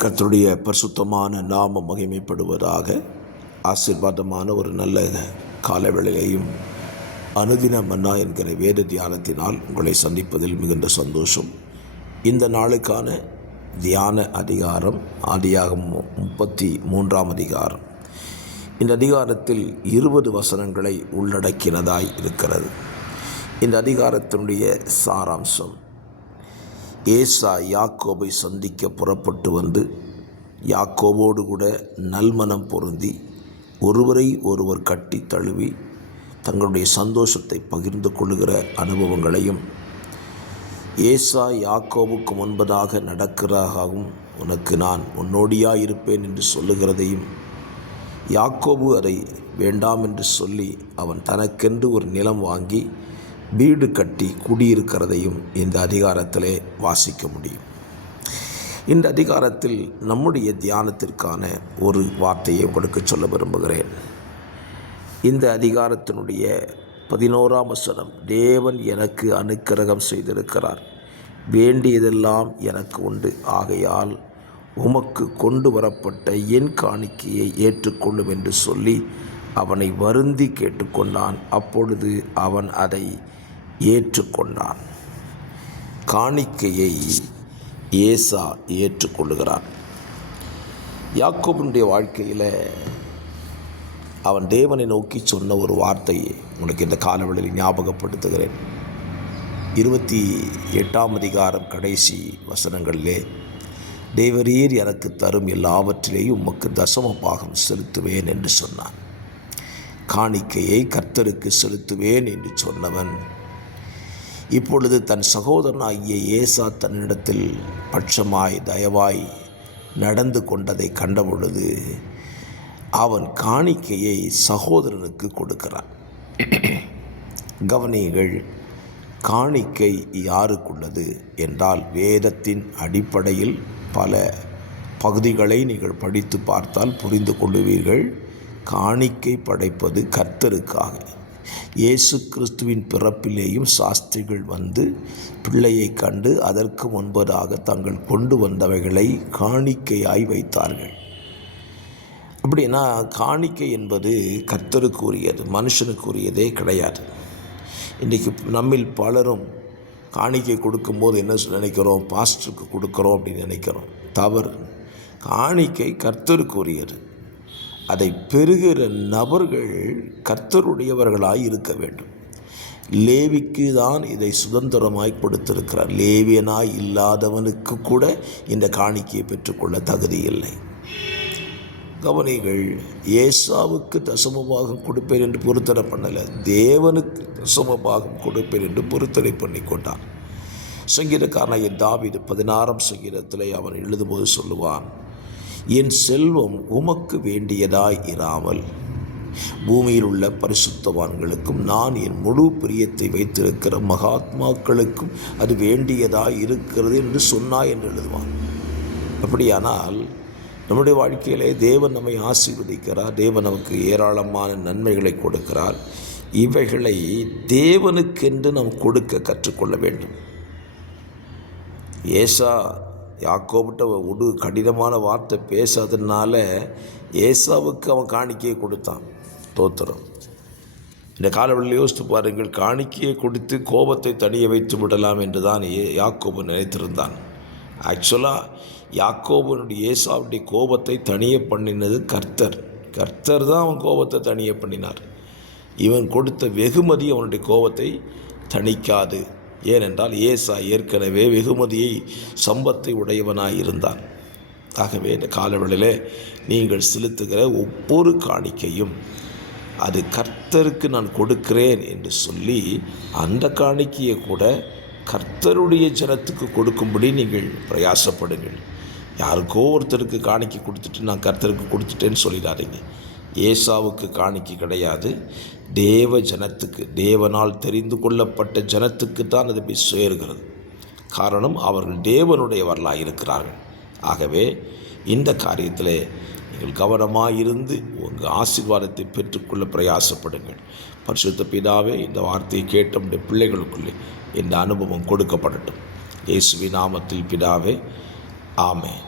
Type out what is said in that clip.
கர்த்தருடைய பரிசுத்தமான நாமம் மகிமைப்படுவதாக. ஆசீர்வாதமான ஒரு நல்ல காலவேளையையும் அனுதின மன்னா என்கிற வேத தியானத்தினால் உங்களை சந்திப்பதில் மிகுந்த சந்தோஷம். இந்த நாளுக்கான தியான அதிகாரம் ஆதியாகமம் 33 அதிகாரம். இந்த அதிகாரத்தில் 20 வசனங்களை உள்ளடக்கினதாய் இருக்கிறது. இந்த அதிகாரத்தினுடைய சாராம்சம்: ஏசா யாக்கோபை சந்திக்க புறப்பட்டு வந்து யாக்கோபோடு கூட நல்மனம் பொருந்தி ஒருவரை ஒருவர் கட்டி தழுவி தங்களுடைய சந்தோஷத்தை பகிர்ந்து கொள்ளுகிற அனுபவங்களையும், ஏசா யாக்கோபுக்கு முன்பதாக நடக்கிறதாகவும் உனக்கு நான் முன்னோடியாக இருப்பேன் என்று சொல்லுகிறதையும், யாக்கோபு அதை வேண்டாம் என்று சொல்லி அவன் தனக்கென்று ஒரு நிலம் வாங்கி வீடு கட்டி குடியிருக்கிறதையும் இந்த அதிகாரத்திலே வாசிக்க முடியும். இந்த அதிகாரத்தில் நம்முடைய தியானத்திற்கான ஒரு வார்த்தையை உங்களுக்கு சொல்ல விரும்புகிறேன். இந்த அதிகாரத்தினுடைய 11ஆம் வசனம்: தேவன் எனக்கு அனுக்கிரகம் செய்திருக்கிறார், வேண்டியதெல்லாம் எனக்கு உண்டு, ஆகையால் உமக்கு கொண்டு வரப்பட்ட என் காணிக்கையை ஏற்றுக்கொள்ளும் என்று சொல்லி அவனை வருந்தி கேட்டுக்கொண்டான். அப்பொழுது அவன் அதை ஏற்றுக்கொண்டான். காணிக்கையை ஏசா ஏற்றுக்கொள்ளுகிறான். யாக்கோபினுடைய வாழ்க்கையில் அவன் தேவனை நோக்கி சொன்ன ஒரு வார்த்தையை உங்களுக்கு இந்த காலவெளியில் ஞாபகப்படுத்துகிறேன். 28ஆம் அதிகாரம் கடைசி வசனங்களிலே, தேவரீர் எனக்கு தரும் எல்லாவற்றிலேயும் உமக்கு தசம பாகம் செலுத்துவேன் என்று சொன்னான். காணிக்கையை கர்த்தருக்கு செலுத்துவேன் என்று சொன்னவன் இப்பொழுது தன் சகோதரனாகிய ஏசா தன்னிடத்தில் பட்சமாய் தயவாய் நடந்து கொண்டதை கண்டபொழுது அவன் காணிக்கையை சகோதரனுக்கு கொடுக்கிறான். கவனியுங்கள், காணிக்கை யாருக்குள்ளது என்றால், வேதத்தின் அடிப்படையில் பல பகுதிகளை நீங்கள் படித்து பார்த்தால் புரிந்து கொள்ளுவீர்கள். காணிக்கை படைப்பது கர்த்தருக்காக. இயேசு கிறிஸ்துவின் பிறப்பிலேயும் சாஸ்திரிகள் வந்து பிள்ளையை கண்டு அதற்கு முன்பதாக தங்கள் கொண்டு வந்தவைகளை காணிக்கையாய் வைத்தார்கள். அப்படின்னா காணிக்கை என்பது கர்த்தருக்குரியது, மனுஷனுக்குரியதே கிடையாது. இன்றைக்கி நம்மில் பலரும் காணிக்கை கொடுக்கும்போது என்ன நினைக்கிறோம்? பாஸ்டருக்கு கொடுக்குறோம் அப்படின்னு நினைக்கிறோம். தவறு. காணிக்கை கர்த்தருக்குரியது. அதை பெறுகிற நபர்கள் கர்த்தருடையவர்களாய் இருக்க வேண்டும். லேவிக்கு தான் இதை சுதந்திரமாய் கொடுத்திருக்கிறார். லேவியனாய் இல்லாதவனுக்கு கூட இந்த காணிக்கையை பெற்றுக்கொள்ள தகுதி இல்லை. கவனிகள், ஏசாவுக்கு தசமபாகம் கொடுப்பேன் என்று பொருத்தனை பண்ணலை, தேவனுக்கு தசமபாகம் கொடுப்பேன் என்று பொருத்தனை பண்ணி கொண்டான். சங்கீதக்காரனாகிய தாவீது 16ஆம் சங்கீதத்தில் அவன் எழுதும்போது சொல்லுவான்: என் செல்வம் உமக்கு வேண்டியதாய் இராமல் பூமியில் உள்ள பரிசுத்தவான்களுக்கும் நான் என் முழு பிரியத்தை வைத்திருக்கிற மகாத்மாக்களுக்கும் அது வேண்டியதாய் இருக்கிறது என்று சொன்னாய் என்று எழுதுவான். அப்படியானால் நம்முடைய வாழ்க்கையிலே தேவன் நம்மை ஆசீர்வதிக்கிறார். தேவன் நமக்கு ஏராளமான நன்மைகளை கொடுக்கிறார். இவைகளை தேவனுக்கென்று நாம் கொடுக்க கற்றுக்கொள்ள வேண்டும். ஏசா யாக்கோபிட்ட ஒரு கடினமான வார்த்தை பேசாததுனால ஏசாவுக்கு அவன் காணிக்கையை கொடுத்தான். தோத்திரம். இந்த காலவெளியில் யோசித்து பாருங்கள், காணிக்கையை கொடுத்து கோபத்தை தணிய வைத்து விடலாம் என்று தான் யாக்கோபு நினைத்திருந்தான். ஆக்சுவலாக யாக்கோபனுடைய ஏசாவுடைய கோபத்தை தணிய பண்ணினது கர்த்தர். கர்த்தர் தான் அவன் கோபத்தை தணிய பண்ணினார். இவன் கொடுத்த வெகுமதி அவனுடைய கோபத்தை தணிக்காது. ஏனென்றால் ஏசா ஏற்கனவே வெகுமதியை சம்பத்தை உடையவனாய் இருந்தான். ஆகவே இந்த காலவெளியிலே நீங்கள் செலுத்துகிற ஒவ்வொரு காணிக்கையும் அது கர்த்தருக்கு நான் கொடுக்கிறேன் என்று சொல்லி அந்த காணிக்கையை கூட கர்த்தருடைய ஜனத்துக்கு கொடுக்கும்படி நீங்கள் பிரயாசப்படுங்கள். யாருக்கோ ஒருத்தருக்கு காணிக்கை கொடுத்துட்டு நான் கர்த்தருக்கு கொடுத்துட்டேன்னு சொல்லிடாதீங்க. ஏசாவுக்கு காணிக்கை கிடையாது, தேவ ஜனத்துக்கு, தேவனால் தெரிந்து கொள்ளப்பட்ட ஜனத்துக்கு தான் அது போய் சேர்கிறது. காரணம், அவர்கள் தேவனுடையவர்களாக இருக்கிறார்கள். ஆகவே இந்த காரியத்தில் நீங்கள் கவனமாக இருந்து உங்கள் ஆசீர்வாதத்தை பெற்றுக்கொள்ள பிரயாசப்படுங்கள். பரிசுத்த பிதாவே, இந்த வார்த்தையை கேட்ட நம்முடைய பிள்ளைகளுக்குள்ளே இந்த அனுபவம் கொடுக்கப்படட்டும். இயேசுவின் நாமத்தில் பிதாவே, ஆமென்.